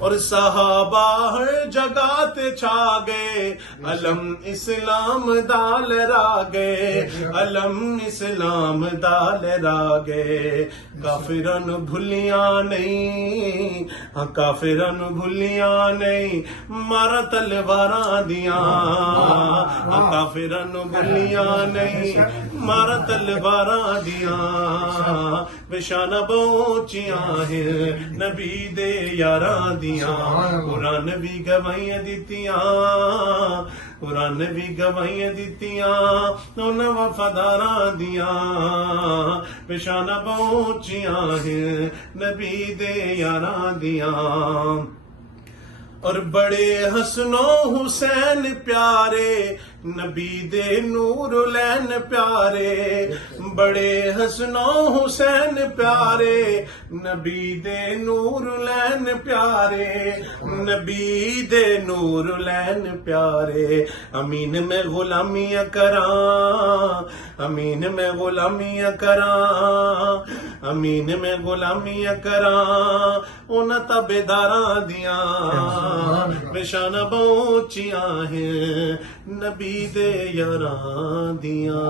اور صحابہ ہر جگہ تے چھا گئے علم اسلام دال را گئے علم اسلام دال را گئے کافرن بھلیاں نہیں ہاں کافرن بھلیاں نہیں مارا تلواراں دیاں ہاں کافرن بھلیاں نہیں مارا تلواراں دیاں بشانہ بہچیاں ہیں نبی دے یاراں دیاں قرآن بھی گواہیاں دیتیاں قرآن بھی گواہیاں دیتیاں انہاں وفاداراں دیاں بشانہ بہچیاں ہیں نبی دے یاراں دیاں اور بڑے حسن و حسین پیارے نبی دے نور لین پیارے بڑے حسن و حسین پیارے نبی دے نور لین پیارے نبی دے نور لین پیارے امین میں غلامیاں کراں امین میں غلامیاں کراں امین میں غلامیاں کراں انہاں تابعداراں دیاں بشانہ بہچیاں ہیں نبی دے یاراں دیاں